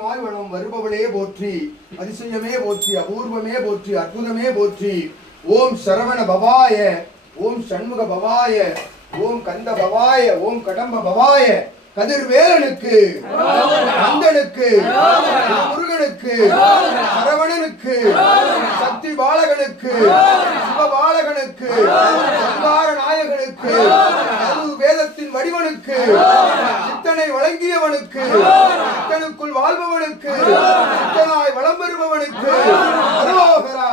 அற்புதமாய் வளம் வருபவளே போற்றி, அதிசயமே போற்றி, அபூர்வமே போற்றி, அற்புதமே போற்றி. ஓம் சரவண பவாய, ஓம் சண்முக பவாய, ஓம் கந்த பவாய, ஓம் கடம்ப பவாய. கதிர்வேலனுக்கு, கந்தனுக்கு, முருகனுக்கு, சரவணனுக்கு, சக்தி பாலகனுக்கு, சிவபாலகனுக்கு, சங்கார நாயகனுக்கு, வேதத்தின் வடிவனுக்கு, சித்தனை வழங்கியவனுக்கு, சித்தனுக்குள் வாழ்பவனுக்கு, சித்தனாய் வளம் பெறுபவனுக்கு அரோகரா,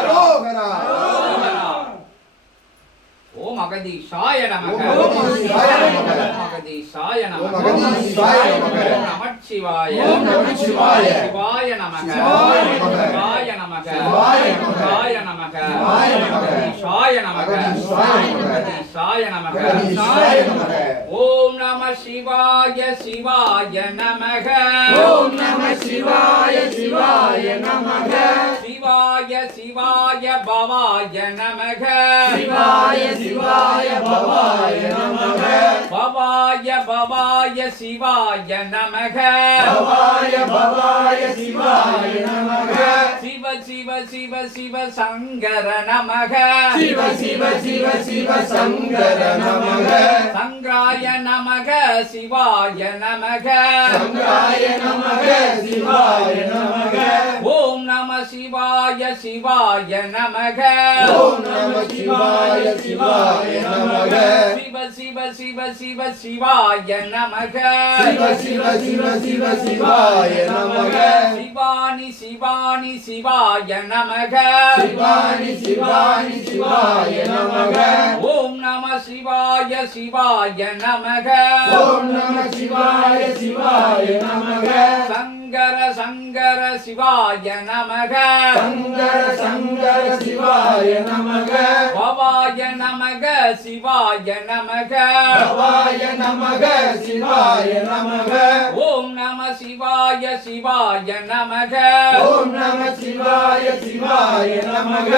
அரோகரா. ஓம் அகதீஷாய நமக, ஓம் அகதீஷாய நமக, ஓம் அகதீஷாய நமக, ஓம் நமச்சிவாய, ஓம் நமச்சிவாய, சிவாய நமக, சிவாய நமக, சிவாய நமக, சிவாய நமக, சிவாய நமக, சிவாய நமக, அகதீஷாய நமக, அகதீஷாய நமக, அகதீஷாய நமக, அகதீஷாய நமக. ஓம் நம சிவாய, சிவாய நமக, ஓம் நம சிவாய, சிவாய நமக, சிவாய சிவாய பவாய நமக, சிவாய சிவாய பவாய நமக, பவாய பவாய சிவாய நமக, பவாய பவாய சிவாய நமக, சிவ சிவ சிவ சிவ சங்கர நமக, சிவ சிவ சிவ சிவ சங்கர நமக, சங்கராய நமக, சிவாய நமக, சங்கராய நமக, சிவாய நமக, ஓம் நம சிவாய, சிவாய நமக, ஓம் நம சிவாய, சிவாய நமக, சிவ சிவ சிவ சிவ சிவாய நமக, சிவ சிவ சிவ சிவ சிவாய நமக, சிவானி சிவானி சிவாய நமக, சிவானி சிவானி சிவாய நமக, ஓம் நம சிவாய, சிவாய நமக, ஓம் நம சிவாய, சிவாய நமக, சங்கர சங்கர சிவாய நமக, சங்கர சங்கர சிவாய நமக, பவாய நமக, சிவாய நமக, பவாய நமக, சிவாய நமக, ஓம் நம சிவாய, சிவாய நமக, ஓம் நம சிவாய, சிவாய நமக,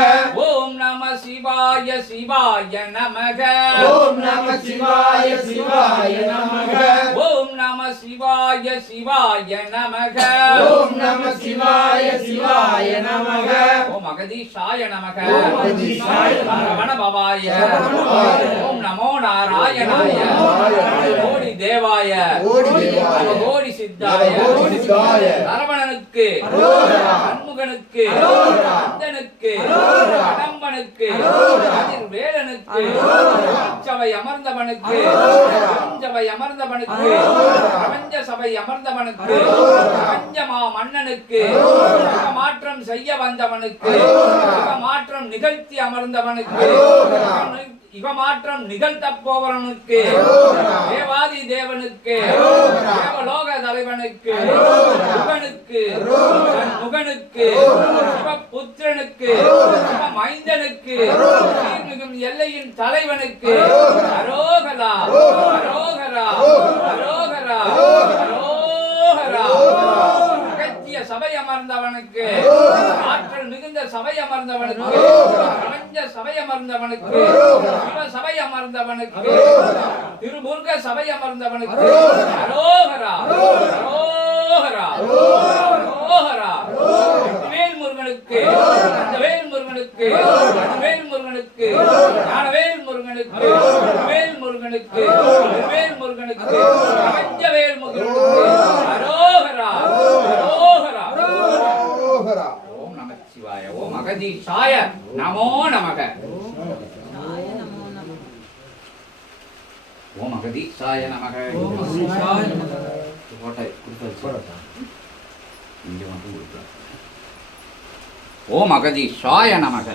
ஓம் நம சிவாய, சிவாய நமக, ஓம் நம சிவாய, சிவாய நமக, ஓம் நம சிவாய, சிவாய நமக, ஓம் நம சிவாய, சிவாய நமக, ஓம் அகதீஷாய நமக, ஓம் அகதீஷாய நமக, சரவண பவாய, சரவண பவாய, ஓம் நமோ நாராயணாய, கோடி தேவாய, கோடி தேவாய, கோடி சித்தாய, கோடி சித்தாய, சரவணனுக்கு, அரோகரா, சண்முகனுக்கு, அரோகரா, கந்தனுக்கு, அரோகரா, கடம்பனுக்கு, அரோகரா, கதிர்வேலனுக்கு, சபை அமர்ந்தவனுக்கு, சபை அமர்ந்தவனுக்கு, பிரபஞ்ச சபை அமர்ந்தவனுக்கு, பிரபஞ்சமா மன்னனுக்கு, மாற்றம் செய்ய வந்தவனுக்கு, மாற்றம் நிகழ்த்தி அமர்ந்தவனுக்கு, யுகமாற்றம் நிகழ்த்தப் போவனுக்கு, தேவாதி தேவனுக்கு, தேவலோக தலைவனுக்கு, முகனுக்கு, முகனுக்கு, சிவபுத்திரனுக்கு, சிவமைந்தனுக்கு, சீர்மிகும் எல்லையின் தலைவனுக்கு அரோகரா, அரோகரா, அரோகரா, அரோகரா. அகத்திய சபை அமர்ந்தவனுக்கு, ஆற்றல் மிகுந்த சபை அமர்ந்தவனுக்கு, பிரபஞ்ச சபை அமர்ந்தவனுக்கு, சிவ சபை அமர்ந்தவனுக்கு, திருமுருக சபை அமர்ந்தவனுக்கு அரோகரா, அரோகரா, அரோகரா. வேல் முருகனுக்கு, அந்த வேல் முருகனுக்கு, அந்த வேல் முருகனுக்கு, ஞானவேல் முருகனுக்கு, வேல் முருகனுக்கு, வேல் முருகனுக்கு, பிரபஞ்ச வேல் முருகனுக்கு அரோகரா, அரோகரா, அரோகரா. ஓம் நமச்சிவாய, ஓம் அகதீஷாய நமோ நமக, ஓம் அகதீஷாய நமக. ஓம் அகதீஷாய நமக.